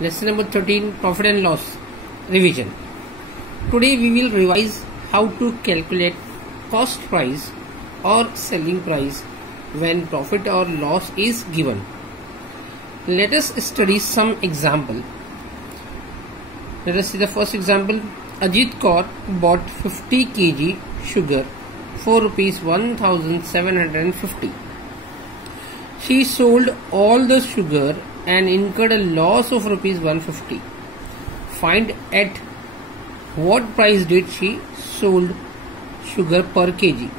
Lesson number 13, Profit and Loss Revision. Today we will revise how to calculate cost price or selling price when profit or loss is given. Let us study some example. Let us see the first example. Ajit Kaur bought 50 kg sugar for rupees 1750. She sold all the sugar and incurred a loss of rupees 150. Find at what price did she sold sugar per kg.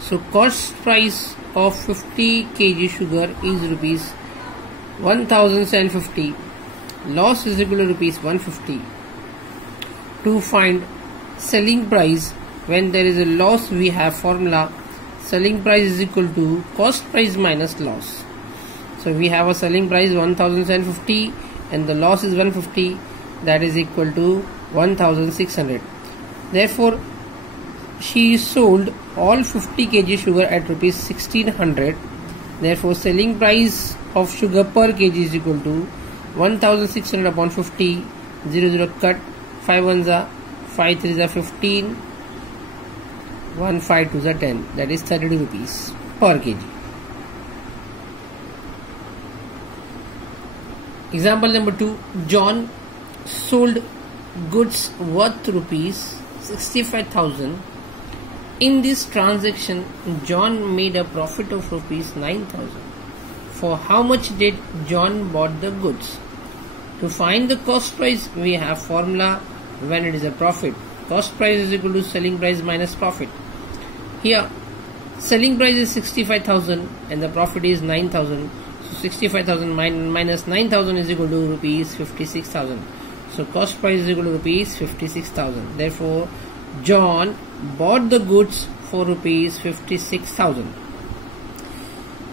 So cost price of 50 kg sugar is rupees 1750. Loss is equal to rupees 150. To find selling price when there is a loss, we have formula selling price is equal to cost price minus loss. So we have a selling price 1750 and the loss is 150, that is equal to 1600. Therefore she sold all 50 kg sugar at rupees 1600. Therefore selling price of sugar per kg is equal to 1600 upon 50. 0 cut, 5 1s are 5 3s are 15, 1 5 2s are 10, that is 32 rupees per kg. Example number 2. John sold goods worth rupees 65,000. In this transaction, John made a profit of rupees 9,000. For how much did John bought the goods? To find the cost price, we have formula when it is a profit. Cost price is equal to selling price minus profit. Here, selling price is 65,000 and the profit is 9,000. So 65,000 minus 9,000 is equal to rupees 56,000. So cost price is equal to rupees 56,000. Therefore, John bought the goods for rupees 56,000.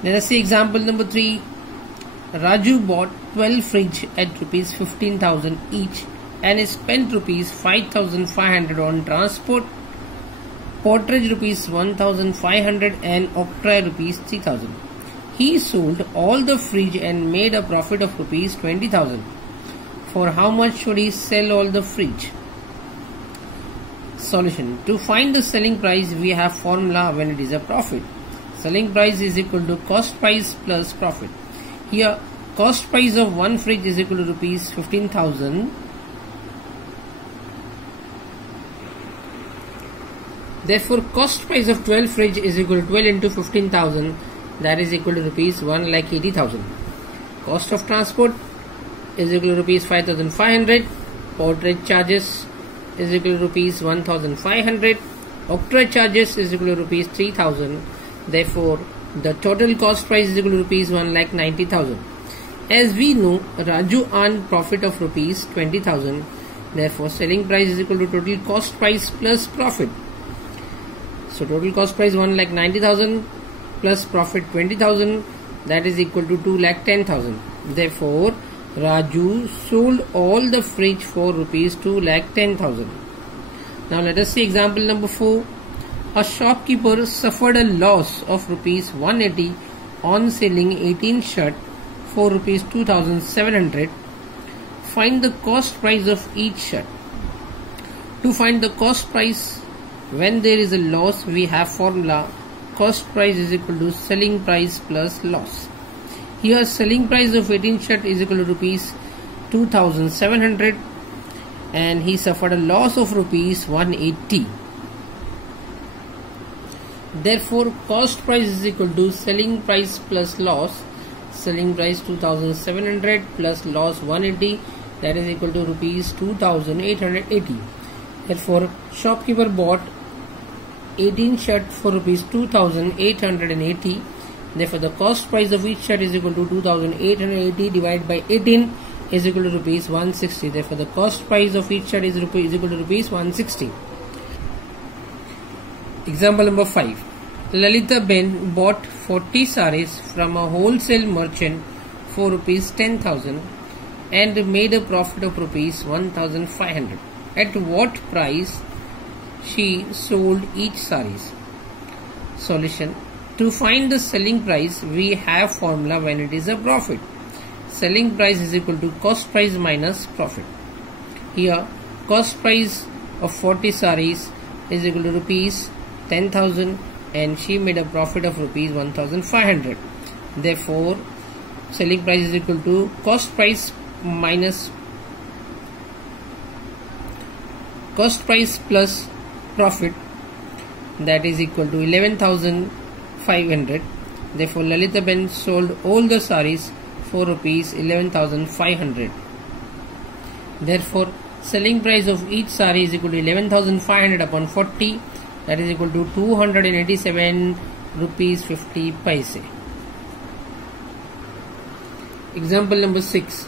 Let us see example number 3. Raju bought 12 fridge at rupees 15,000 each and spent rupees 5,500 on transport, porterage rupees 1,500 and octroi rupees 3,000. He sold all the fridge and made a profit of rupees 20,000. For how much should he sell all the fridge? Solution. To find the selling price, we have formula when it is a profit. Selling price is equal to cost price plus profit. Here, cost price of one fridge is equal to rupees 15,000. Therefore, cost price of 12 fridge is equal to 12 into 15,000. That is equal to rupees 1,80,000. Cost of transport is equal to rupees 5,500. Porterage charges is equal to rupees 1,500. Octroi charges is equal to rupees 3,000. Therefore, the total cost price is equal to rupees 1,90,000. As we know, Raju earned profit of rupees 20,000. Therefore, selling price is equal to total cost price plus profit. So, total cost price 1,90,000 plus profit 20,000, that is equal to 2,10,000. Therefore, Raju sold all the fridge for rupees 2,10,000. Now let us see example number 4. A shopkeeper suffered a loss of rupees 180 on selling 18 shirt for rupees 2,700. Find the cost price of each shirt. To find the cost price when there is a loss, we have formula cost price is equal to selling price plus loss. Here selling price of 18 shirt is equal to rupees 2,700 and he suffered a loss of rupees 180. Therefore, cost price is equal to selling price plus loss. Selling price 2,700 plus loss 180, that is equal to rupees 2,880. Therefore, shopkeeper bought 18 shirt for rupees 2,880. Therefore, the cost price of each shirt is equal to 2,880 divided by 18 is equal to rupees 160. Therefore, the cost price of each shirt is equal to rupees 160. Example number 5. Lalita Ben bought 40 saris from a wholesale merchant for rupees 10,000 and made a profit of rupees 1,500. At what price she sold each saris? Solution. To find the selling price, we have formula when it is a profit. selling price is equal to cost price minus profit. Here cost price of 40 sarees is equal to rupees 10,000 and she made a profit of rupees 1,500. Therefore selling price is equal to cost price minus cost price plus profit, that is equal to 11,500. Therefore Lalitaben sold all the sarees for rupees 11,500. Therefore selling price of each saree is equal to 11,500 upon 40, that is equal to 287 rupees 50 paise. Example number 6.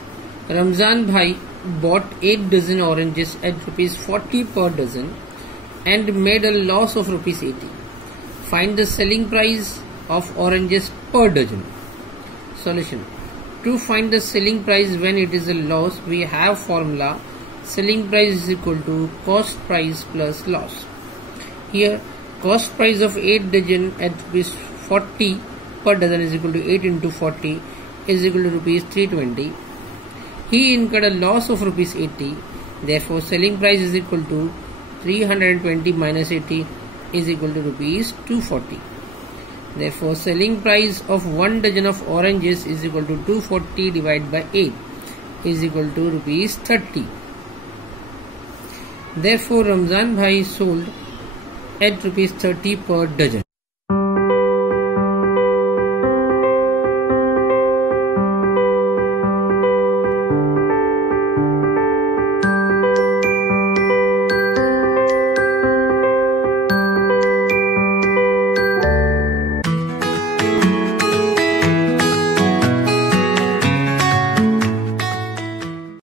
Ramzan Bhai bought 8 dozen oranges at rupees 40 per dozen and made a loss of rupees 80. Find the selling price of oranges per dozen. Solution. To find the selling price when it is a loss, we have formula selling price is equal to cost price plus loss. Here cost price of 8 dozen at rupees 40 per dozen is equal to 8 into 40 is equal to rupees 320. He incurred a loss of rupees 80. Therefore selling price is equal to 320 minus 80 is equal to rupees 240. Therefore selling price of 1 dozen of oranges is equal to 240 divided by 8 is equal to rupees 30. Therefore Ramzan Bhai sold at rupees 30 per dozen.